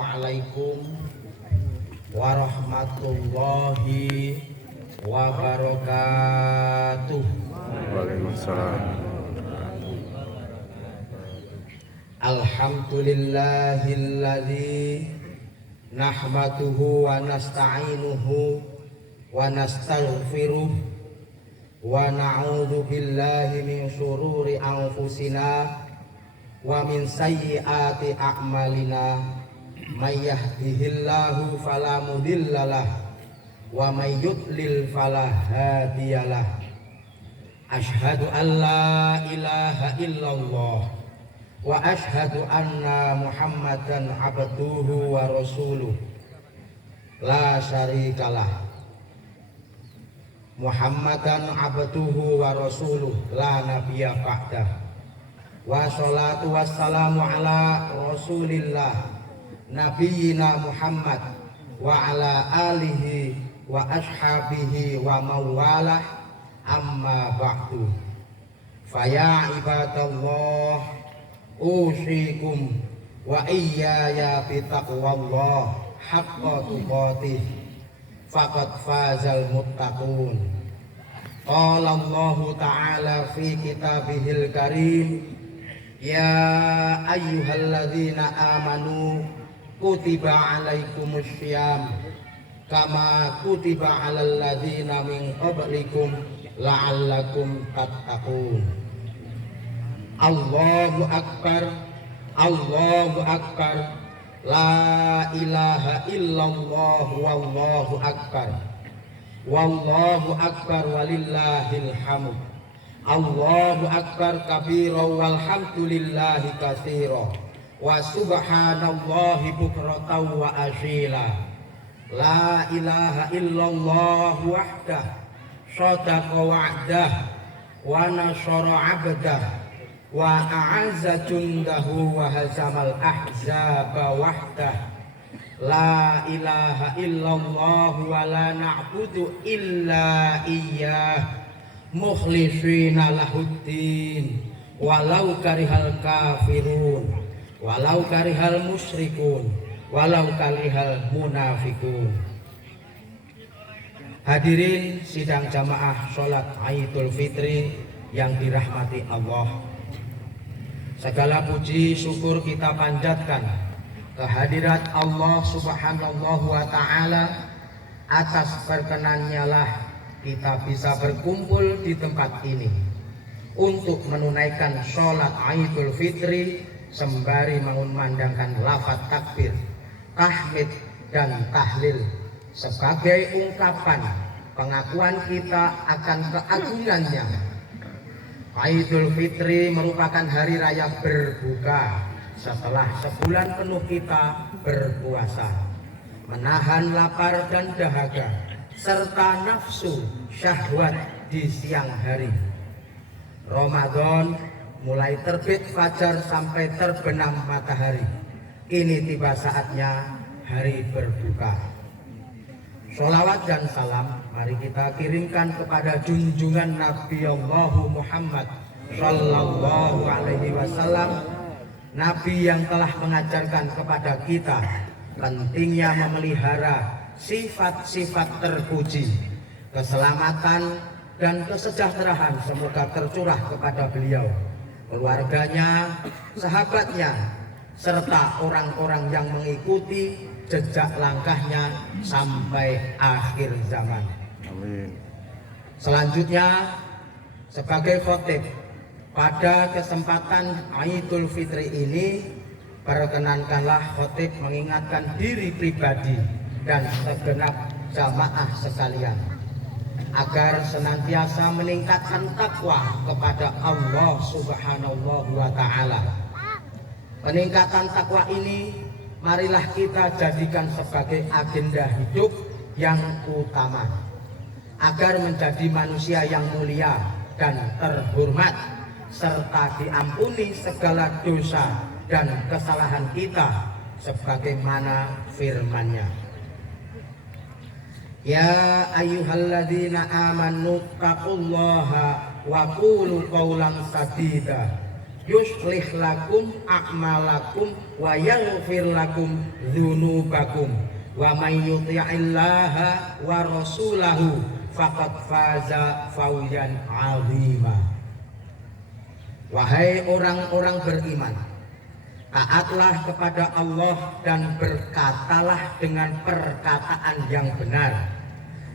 Assalamualaikum warahmatullahi wabarakatuh. Waalaikumsalam. Alhamdulillahilladzi nahmaduhu wa nasta'inuhu wa nastaghfiruh wa na'udzu billahi min syururi anfusina wa min sayyiati a'malina may yahdihillahu fala mudhillalah wa may yudlil fala hadiyalah. Asyhadu an la ilaha illallah wa asyhadu anna Muhammadan abduhu wa rasuluh la syarikalah. Muhammadan abduhu wa rasuluh la nabiyya ba'dah. Wa sholatu wassalamu ala rasulillah nabiyyina Muhammad wa ala alihi wa ashabihi wa mawalah, amma ba'du. Faya ibadallah usikum wa iyaya bitaqwallah haqqa tuqatih faqad fazal muttaqun. Qala Allahu ta'ala fi kitabihil karim, ya ayyuhalladzina amanu kutiba alaikumus syiyam kama kutiba alal ladzina min qablikum la'allakum tattaqun. Allahu akbar, Allahu akbar, la ilaha illallah wallahu akbar, wallahu akbar walillahil hamd. Allahu akbar kabira walhamdulillahi katsira wa subhanallahi bukratan wa asila. La ilaha illallah wahdah shadaqa wa'dah wa nasara 'abdah wa a'azza jundahu wa hazamal ahzaba wahdah. La ilaha illallah wa la na'budu illa iyyah mukhlishina lahuddin walau karihal kafirun walau karihal musyrikun walau karihal munafikun. Hadirin sidang jamaah sholat Idul Fitri yang dirahmati Allah, segala puji syukur kita panjatkan kehadirat Allah subhanahu wa ta'ala. Atas perkenannya lah kita bisa berkumpul di tempat ini untuk menunaikan sholat Idul Fitri sembari mengumandangkan lafaz takbir, tahmid dan tahlil sebagai ungkapan pengakuan kita akan keagungannya. Idul Fitri merupakan hari raya berbuka setelah sebulan penuh kita berpuasa, menahan lapar dan dahaga serta nafsu syahwat di siang hari. Ramadan mulai terbit fajar sampai terbenam matahari. Ini tiba saatnya hari berbuka. Sholawat dan salam mari kita kirimkan kepada junjungan Nabi Allah Muhammad sallallahu alaihi wasallam, Nabi yang telah mengajarkan kepada kita pentingnya memelihara sifat-sifat terpuji, keselamatan dan kesejahteraan semoga tercurah kepada beliau, keluarganya, sahabatnya, serta orang-orang yang mengikuti jejak langkahnya sampai akhir zaman. Amin. Selanjutnya, sebagai khotib pada kesempatan Idul Fitri ini, perkenankanlah khotib mengingatkan diri pribadi dan segenap jamaah sekalian agar senantiasa meningkatkan takwa kepada Allah Subhanahu wa ta'ala. Peningkatan takwa ini marilah kita jadikan sebagai agenda hidup yang utama agar menjadi manusia yang mulia dan terhormat serta diampuni segala dosa dan kesalahan kita sebagaimana firman-Nya. Ya ayyuhalladzina amanu taqullaha wa qulu qawlan sadida yuslih lakum a'malakum wa yaghfir lakum dzunubakum wa may yuti'illaha wa rasulahu faqad faza fawzan 'azima. Wahai orang-orang beriman, taatlah kepada Allah dan berkatalah dengan perkataan yang benar.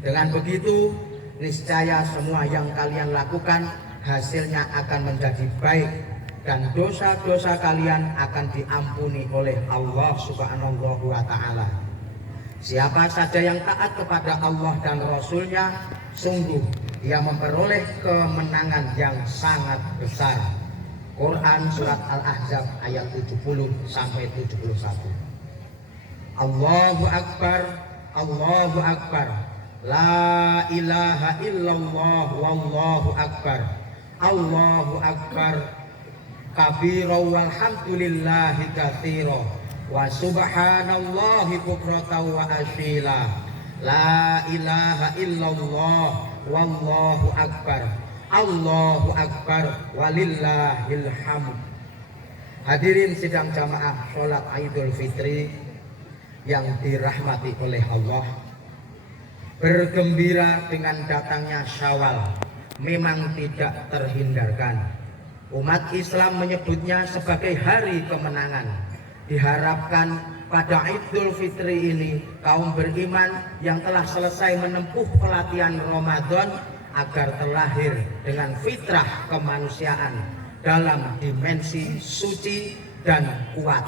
Dengan begitu, niscaya semua yang kalian lakukan hasilnya akan menjadi baik dan dosa-dosa kalian akan diampuni oleh Allah Subhanahu wa ta'ala. Siapa saja yang taat kepada Allah dan Rasulnya, sungguh ia memperoleh kemenangan yang sangat besar. Quran surat Al-Ahzab ayat 70 sampai 71. Allahu Akbar, Allahu Akbar. La ilaha illallah wallahu akbar. Allahu Akbar kabira walhamdulillahi katsira wa subhanallahi bukratan wa asyila. La ilaha illallah wallahu akbar. Allahu akbar walillahil hamd. Hadirin sidang jamaah salat Idul Fitri yang dirahmati oleh Allah, bergembira dengan datangnya Syawal memang tidak terhindarkan. Umat Islam menyebutnya sebagai hari kemenangan. Diharapkan pada Idul Fitri ini kaum beriman yang telah selesai menempuh pelatihan Ramadan agar terlahir dengan fitrah kemanusiaan dalam dimensi suci dan kuat.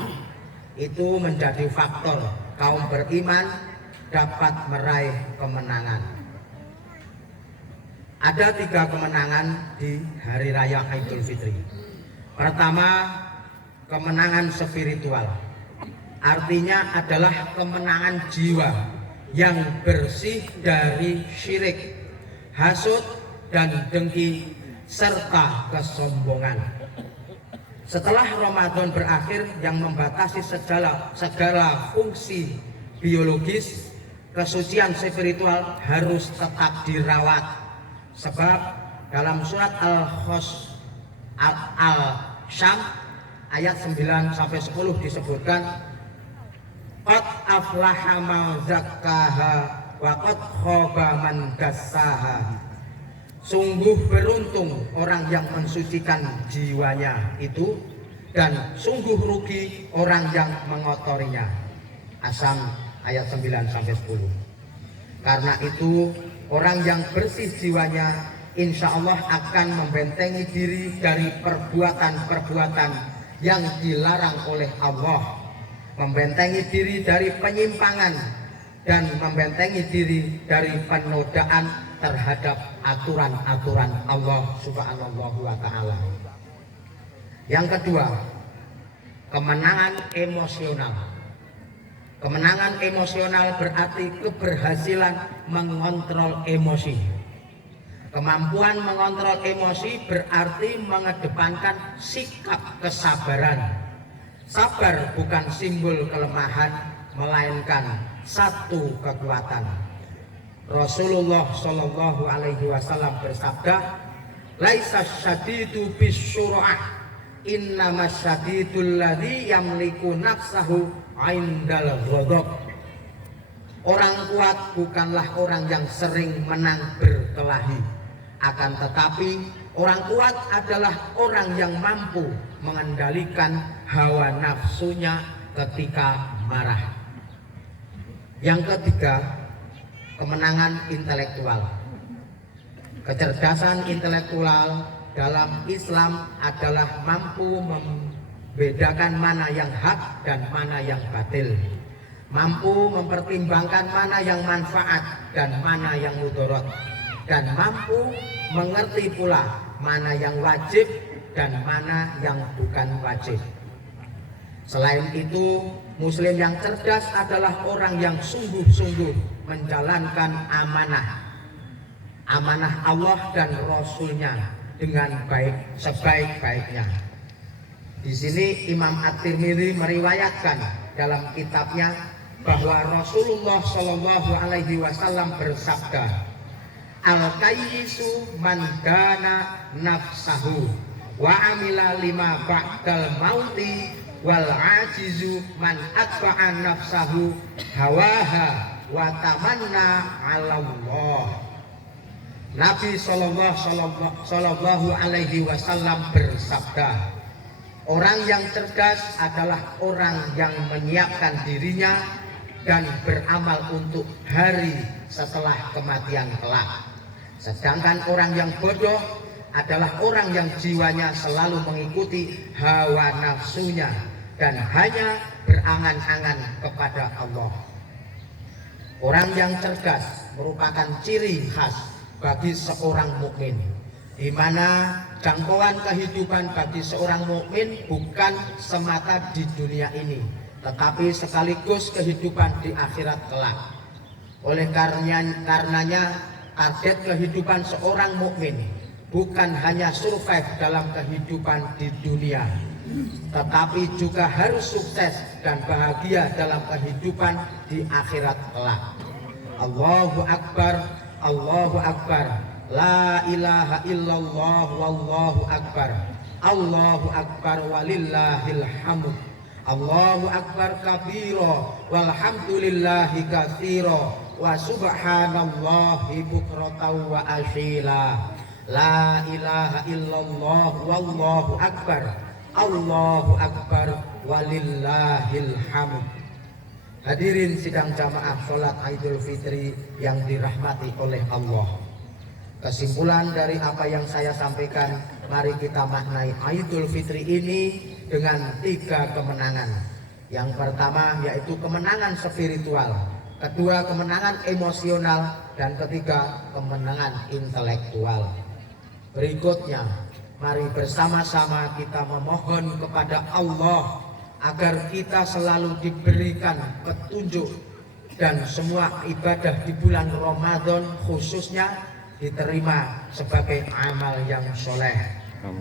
Itu menjadi faktor kaum beriman dapat meraih kemenangan. Ada 3 kemenangan di hari raya Idul Fitri. Pertama, kemenangan spiritual. Artinya adalah kemenangan jiwa yang bersih dari syirik, hasud dan dengki serta kesombongan. Setelah Ramadan berakhir yang membatasi segala fungsi biologis, kesucian spiritual harus tetap dirawat. Sebab dalam surat Al-Syam ayat 9 sampai 10 disebutkan, qad aflaha man zakkaha wa qad khaba man dassaha. Sungguh beruntung orang yang mensucikan jiwanya itu, dan sungguh rugi orang yang mengotorinya. Asam ayat 9 sampai 10. Karena itu orang yang bersih jiwanya insya Allah akan membentengi diri dari perbuatan-perbuatan yang dilarang oleh Allah, membentengi diri dari penyimpangan, dan membentengi diri dari penodaan terhadap aturan-aturan Allah Subhanahu wa ta'ala. Yang kedua, kemenangan emosional. Kemenangan emosional berarti keberhasilan mengontrol emosi. Kemampuan mengontrol emosi berarti mengedepankan sikap kesabaran. Sabar bukan simbol kelemahan, melainkan satu kekuatan. Rasulullah Shallallahu Alaihi Wasallam bersabda, "Laisa syadidu bisyura'ah, innama syadidul ladzi yamliku nafsahu indal ghadab." Orang kuat bukanlah orang yang sering menang berkelahi, akan tetapi orang kuat adalah orang yang mampu mengendalikan hawa nafsunya ketika marah. Yang ketiga, kemenangan intelektual. Kecerdasan intelektual dalam Islam adalah mampu membedakan mana yang hak dan mana yang batil, mampu mempertimbangkan mana yang manfaat dan mana yang mudarat, dan mampu mengerti pula mana yang wajib dan mana yang bukan wajib. Selain itu, Muslim yang cerdas adalah orang yang sungguh-sungguh menjalankan amanah Allah dan Rasulnya dengan baik, sebaik-baiknya. Di sini Imam At-Tirmidzi meriwayatkan dalam kitabnya bahwa Rasulullah Shallallahu Alaihi Wasallam bersabda, "Al-kayyisu man dana nafsahu wa amila lima ba'dal mauti wal ajizu man atba'a nafsahu hawaha wa tamanna 'ala Allah. Nabi sallallahu alaihi wasallam bersabda, orang yang cerdas adalah orang yang menyiapkan dirinya dan beramal untuk hari setelah kematian kelak. Sedangkan orang yang bodoh adalah orang yang jiwanya selalu mengikuti hawa nafsunya dan hanya berangan-angan kepada Allah. Orang yang cerdas merupakan ciri khas bagi seorang mukmin, di mana jangkauan kehidupan bagi seorang mukmin bukan semata di dunia ini, tetapi sekaligus kehidupan di akhirat kelak. Oleh karenanya target kehidupan seorang mukmin bukan hanya survive dalam kehidupan di dunia, tetapi juga harus sukses dan bahagia dalam kehidupan di akhirat kelak. Allahu Akbar. Allahu Akbar, la ilaha illallah, wallahu akbar, Allahu Akbar walillahil hamd, Allahu Akbar kabira walhamdulillahi katsira wa subhanallahi bukratan wa asila, la ilaha illallah, wallahu akbar, Allahu Akbar walillahil hamd. Hadirin sidang jamaah sholat Idul Fitri yang dirahmati oleh Allah. Kesimpulan dari apa yang saya sampaikan, mari kita maknai Idul Fitri ini dengan 3 kemenangan. Yang pertama yaitu kemenangan spiritual, kedua kemenangan emosional, dan ketiga kemenangan intelektual. Berikutnya, mari bersama-sama kita memohon kepada Allah agar kita selalu diberikan petunjuk dan semua ibadah di bulan Ramadan khususnya diterima sebagai amal yang soleh.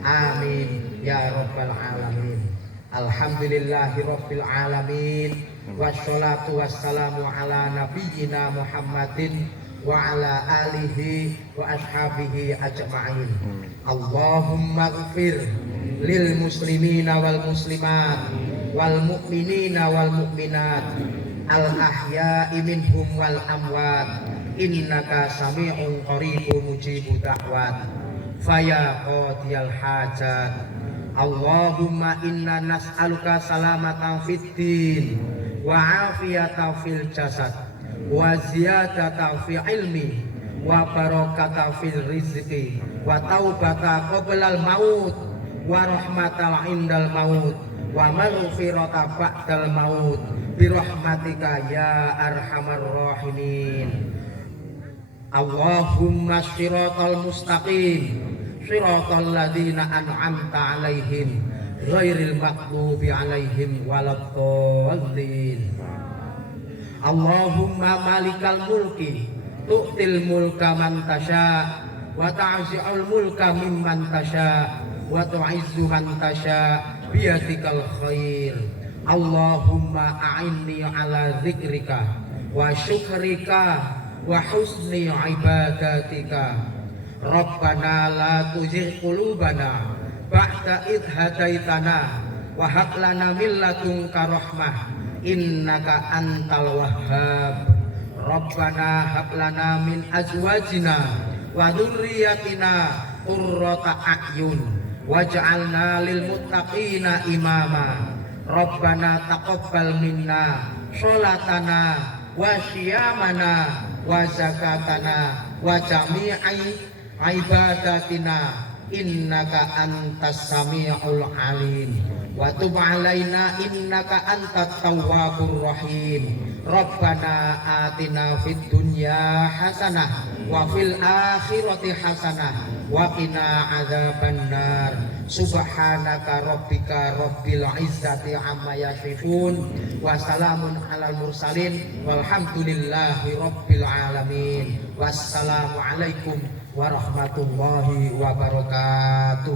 Amin ya rabbal alamin. Alhamdulillahi rabbil alamin. Wassalatu wassalamu ala nabiyyina Muhammadin wa ala alihi wa ashabihi ajma'in. Allahumma ighfir lil muslimina wal muslimat wal mu'minina wal mu'minat al ahya'i minhum wal amwat innaka sami'un qaribun mujibu da'wat faya qadiyal hajat. Allahumma inna nas'aluka salamatan fid din wa afiyatan fil jasad wa ziyadatan fil ilmi wa barakatan fil rizqi wa taubata qoblal maut wa rahmatal indal maut wa maghfirata ba'dal maut bi rahmatika ya arhamar rahimin. Allahumma shiratal mustaqim shiratal ladzina an'amta 'alaihim ghairil maghdubi 'alaihim waladdallin. Allahumma malikal mulki tu'til mulka man tasha wa ta'zi'ul mulka mimman tasha wa tu'izzu man tasha biyadikal khair. Allahumma a'inni ala zikrika wa syukrika wa husni ibadatika. Rabbana la tuzigh qulubana ba'da idh hadaitana wa hab lana min ladunka rahmah innaka antal wahhab. Rabbana hab lana min azwajina wa dzurriyyatina qurrata a'yun waj'alna lil muttaqina imama. Rabbana taqabbal minna sholatana wa syiyamana wa zakatana wa jami'i ibadatina innaka antas sami'ul alim wa tub alaina innaka antat tawwabur rahim. Rabbana atina fid dunya hasanah wa fil akhirati hasanah wa qina adzabannar. Subhanaka rabbika rabbil izzati amma yasifun wa salamun alal mursalin walhamdulillahi rabbil alamin. Wassalamu alaikum warahmatullahi wabarakatuh.